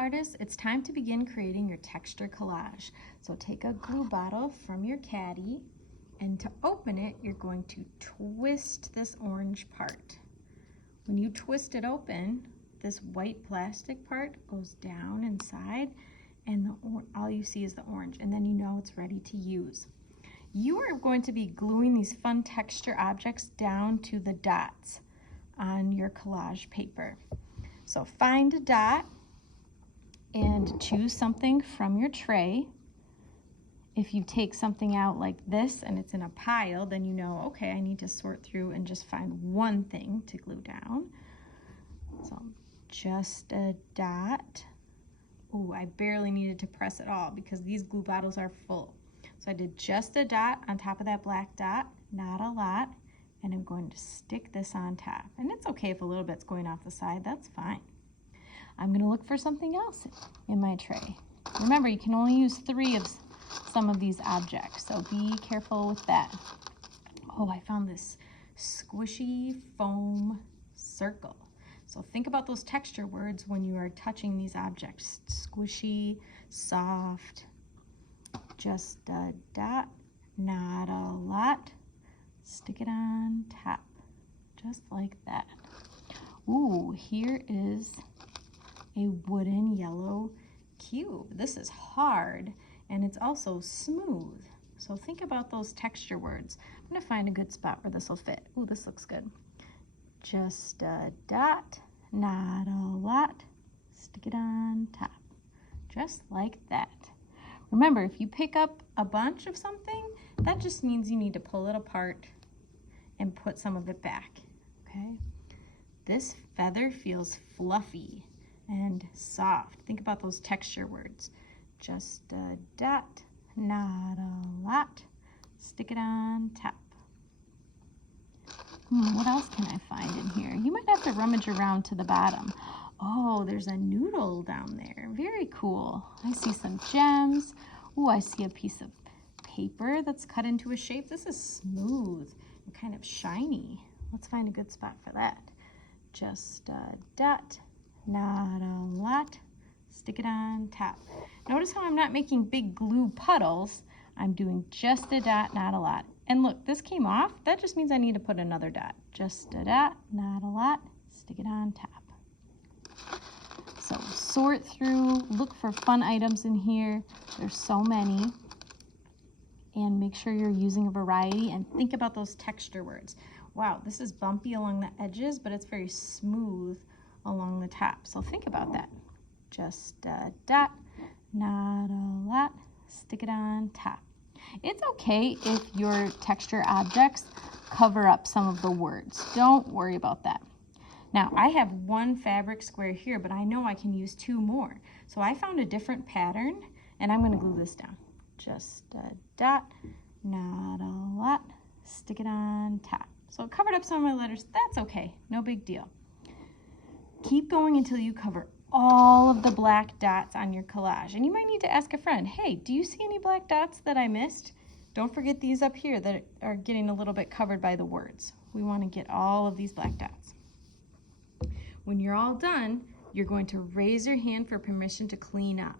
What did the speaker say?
artists, it's time to begin creating your texture collage. So take a glue bottle from your caddy, and to open it, you're going to twist this orange part. When you twist it open, this white plastic part goes down inside, and all you see is the orange, and then you know it's ready to use. You are going to be gluing these fun texture objects down to the dots on your collage paper. So find a dot and choose something from your tray. If you take something out like this and it's in a pile, then you know, okay, I need to sort through and just find one thing to glue down. So just a dot. Oh, I barely needed to press it all because these glue bottles are full. So I did just a dot on top of that black dot, not a lot, and I'm going to stick this on top. And it's okay if a little bit's going off the side, that's fine. I'm going to look for something else in my tray. Remember, you can only use 3 of some of these objects, so be careful with that. Oh, I found this squishy foam circle. So think about those texture words when you are touching these objects. Squishy, soft, just a dot, not a lot. Stick it on top, just like that. Ooh, here is a wooden yellow cube. This is hard and it's also smooth. So think about those texture words. I'm gonna find a good spot where this will fit. Ooh, this looks good. Just a dot, not a lot. Stick it on top, just like that. Remember, if you pick up a bunch of something, that just means you need to pull it apart and put some of it back, okay? This feather feels fluffy and soft. Think about those texture words. Just a dot, not a lot. Stick it on top. What else can I find in here? You might have to rummage around to the bottom. Oh, there's a noodle down there. Very cool. I see some gems. Oh, I see a piece of paper that's cut into a shape. This is smooth and kind of shiny. Let's find a good spot for that. Just a dot, not a lot. Stick it on top. Notice how I'm not making big glue puddles. I'm doing just a dot, not a lot. And look, this came off. That just means I need to put another dot. Just a dot, not a lot. Stick it on top. So sort through, look for fun items in here. There's so many. And make sure you're using a variety and think about those texture words. Wow, this is bumpy along the edges, but it's very smooth along the top. So think about that. Just a dot, not a lot. Stick it on top. It's okay if your texture objects cover up some of the words. Don't worry about that. Now, I have 1 fabric square here, but I know I can use 2 more. So I found a different pattern, and I'm going to glue this down. Just a dot, not a lot. Stick it on top. So it covered up some of my letters. That's okay. No big deal. Keep going until you cover all of the black dots on your collage. And you might need to ask a friend, hey, do you see any black dots that I missed? Don't forget these up here that are getting a little bit covered by the words. We want to get all of these black dots. When you're all done, you're going to raise your hand for permission to clean up.